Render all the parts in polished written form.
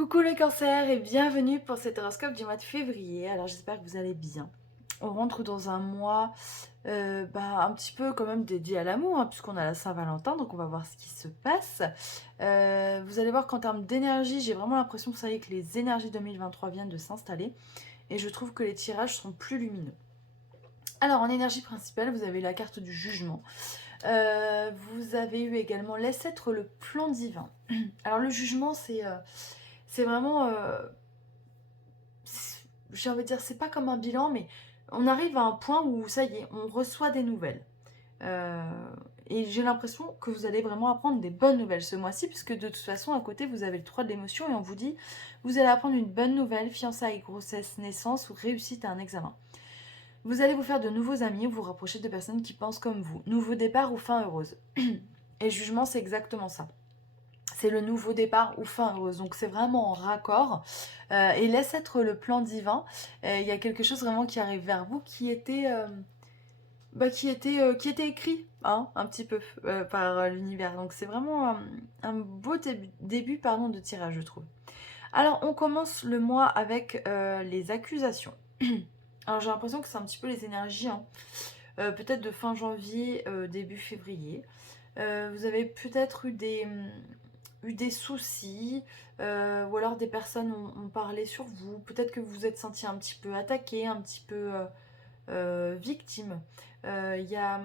Coucou les cancers et bienvenue pour cet horoscope du mois de février. Alors j'espère que vous allez bien. On rentre dans un mois un petit peu quand même dédié à l'amour, hein, puisqu'on a la Saint-Valentin, donc on va voir ce qui se passe. Vous allez voir qu'en termes d'énergie, j'ai vraiment l'impression, vous savez, que les énergies 2023 viennent de s'installer et je trouve que les tirages sont plus lumineux. Alors en énergie principale, vous avez la carte du jugement. Vous avez eu également laisse être le plan divin. Alors le jugement, c'est vraiment j'ai envie de dire, c'est pas comme un bilan, mais on arrive à un point où ça y est, on reçoit des nouvelles. Euh, et j'ai l'impression que vous allez vraiment apprendre des bonnes nouvelles ce mois-ci, puisque de toute façon, à côté, vous avez le 3 de l'émotion et on vous dit, vous allez apprendre une bonne nouvelle, fiançailles, grossesse, naissance ou réussite à un examen. Vous allez vous faire de nouveaux amis ou vous rapprocher de personnes qui pensent comme vous. Nouveau départ ou fin heureuse. Et jugement, c'est exactement ça. C'est le nouveau départ ou fin heureuse. Donc c'est vraiment en raccord. Et laisse être le plan divin. Il y a quelque chose vraiment qui arrive vers vous qui était écrit, hein, un petit peu par l'univers. Donc c'est vraiment un beau début de tirage, je trouve. Alors on commence le mois avec les accusations. Alors j'ai l'impression que c'est un petit peu les énergies, hein. Peut-être de fin janvier, début février. Vous avez peut-être eu des soucis, ou alors des personnes ont parlé sur vous. Peut-être que vous vous êtes senti un petit peu attaqué, un petit peu victime. Il y a,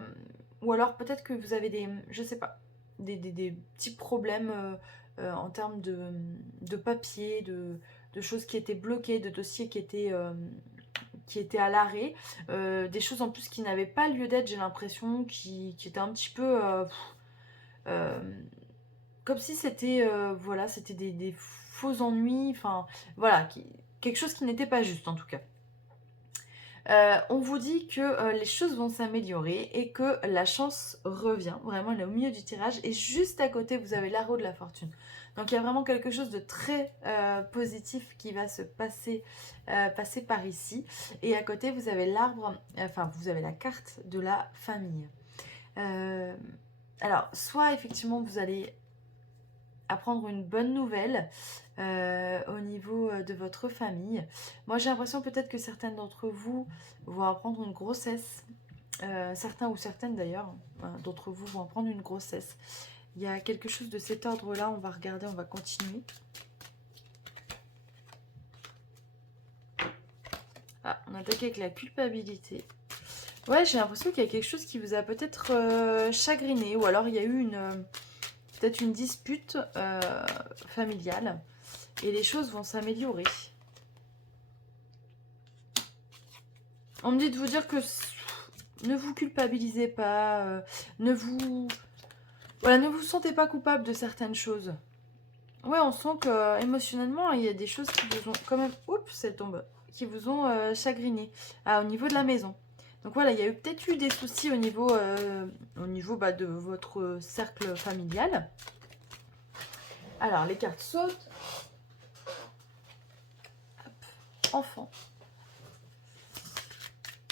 ou alors peut-être que vous avez je sais pas, des petits problèmes en termes de papier, de choses qui étaient bloquées, de dossiers qui étaient à l'arrêt, des choses en plus qui n'avaient pas lieu d'être, j'ai l'impression, qui étaient un petit peu euh, comme si c'était voilà, c'était des faux ennuis, enfin voilà, quelque chose qui n'était pas juste en tout cas. On vous dit que les choses vont s'améliorer et que la chance revient. Vraiment, elle est au milieu du tirage. Et juste à côté, vous avez l'arrow de la fortune. Donc il y a vraiment quelque chose de très positif qui va se passer par ici. Et à côté, vous avez l'arbre, enfin, vous avez la carte de la famille. Euh, alors, soit effectivement, vous allez apprendre une bonne nouvelle au niveau de votre famille. Moi, j'ai l'impression peut-être que certaines d'entre vous vont apprendre une grossesse. Certains ou certaines d'ailleurs, d'entre vous vont apprendre une grossesse. Il y a quelque chose de cet ordre-là, on va regarder, on va continuer. Ah, on attaque avec la culpabilité. Ouais, j'ai l'impression qu'il y a quelque chose qui vous a peut-être chagriné, ou alors il y a eu peut-être une dispute familiale, et les choses vont s'améliorer. On me dit de vous dire que ne vous culpabilisez pas, ne vous sentez pas coupable de certaines choses. Ouais, on sent que émotionnellement, il y a des choses qui vous ont quand même, oups, elle tombe, qui vous ont chagriné au niveau de la maison. Donc voilà, il y a peut-être eu des soucis au niveau de votre cercle familial. Alors, les cartes sautent. Hop, enfant.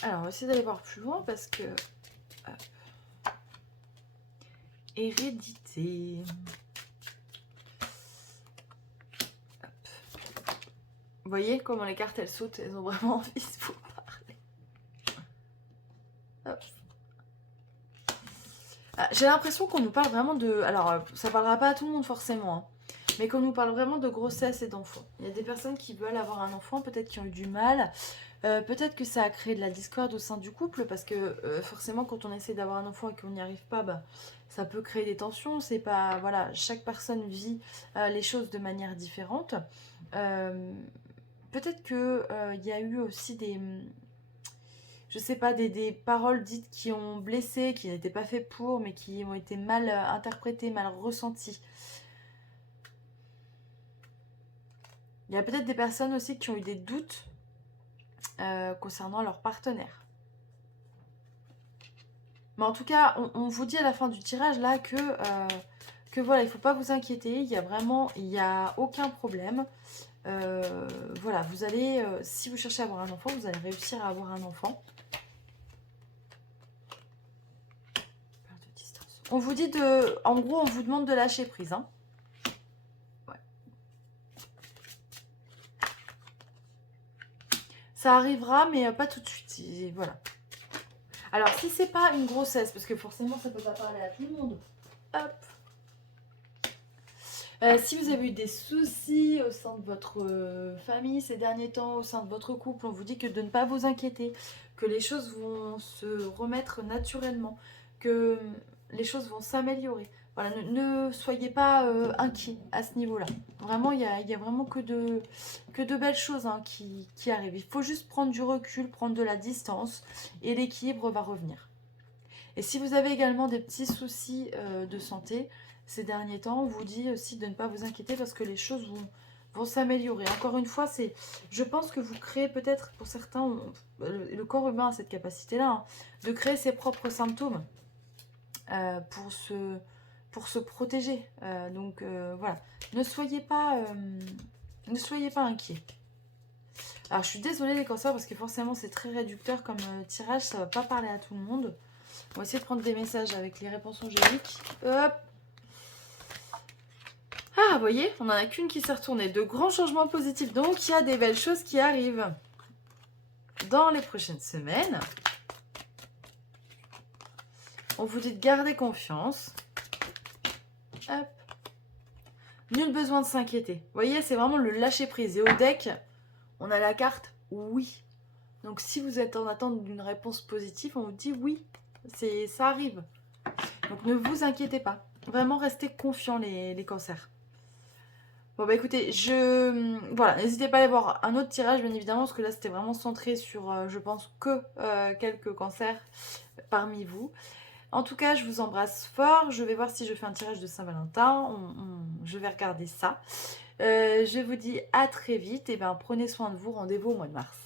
Alors, on va essayer d'aller voir plus loin parce que... Hop. Hérédité. Hop. Vous voyez comment les cartes, elles sautent, elles ont vraiment envie de vous parler. Hop. Ah, j'ai l'impression qu'on nous parle vraiment de... Alors, ça parlera pas à tout le monde forcément, hein, mais qu'on nous parle vraiment de grossesse et d'enfants. Il y a des personnes qui veulent avoir un enfant, peut-être qui ont eu du mal, peut-être que ça a créé de la discorde au sein du couple, parce que forcément, quand on essaie d'avoir un enfant et qu'on n'y arrive pas, ça peut créer des tensions. C'est pas... Voilà, chaque personne vit les choses de manière différente. Peut-être que il y a eu aussi je sais pas, des paroles dites qui ont blessé, qui n'étaient pas faites pour, mais qui ont été mal interprétées, mal ressenties. Il y a peut-être des personnes aussi qui ont eu des doutes concernant leur partenaire. Mais en tout cas, on vous dit à la fin du tirage là que voilà, il ne faut pas vous inquiéter, il y a aucun problème. Voilà, vous allez, si vous cherchez à avoir un enfant, vous allez réussir à avoir un enfant. On vous dit en gros, on vous demande de lâcher prise, hein. Ouais. Ça arrivera, mais pas tout de suite. Voilà. Alors, si c'est pas une grossesse, parce que forcément, ça peut pas parler à tout le monde. Hop. Si vous avez eu des soucis au sein de votre famille ces derniers temps, au sein de votre couple, on vous dit que de ne pas vous inquiéter, que les choses vont se remettre naturellement, que les choses vont s'améliorer. Voilà, ne soyez pas inquiets à ce niveau-là. Vraiment, il y a vraiment que de belles choses hein, qui arrivent. Il faut juste prendre du recul, prendre de la distance et l'équilibre va revenir. Et si vous avez également des petits soucis de santé ces derniers temps, on vous dit aussi de ne pas vous inquiéter parce que les choses vont s'améliorer. Encore une fois, je pense que vous créez peut-être, pour certains, le corps humain a cette capacité-là, hein, de créer ses propres symptômes euh, pour, se, pour se protéger. Voilà, ne soyez pas inquiets. Alors je suis désolée les cancers parce que forcément c'est très réducteur comme tirage, ça va pas parler à tout le monde. On va essayer de prendre des messages avec les réponses angéliques. Hop. Ah, vous voyez, on n'en a qu'une qui s'est retournée. De grands changements positifs. Donc, il y a des belles choses qui arrivent dans les prochaines semaines. On vous dit de garder confiance. Hop. Nul besoin de s'inquiéter. Vous voyez, c'est vraiment le lâcher-prise. Et au deck, on a la carte oui. Donc, si vous êtes en attente d'une réponse positive, on vous dit oui. Ça arrive. Donc, ne vous inquiétez pas. Vraiment, restez confiants les cancers. Bon bah écoutez, voilà, n'hésitez pas à aller voir un autre tirage bien évidemment, parce que là c'était vraiment centré sur, je pense, que quelques cancers parmi vous. En tout cas, je vous embrasse fort, je vais voir si je fais un tirage de Saint-Valentin, je vais regarder ça. Je vous dis à très vite, et ben prenez soin de vous, rendez-vous au mois de mars.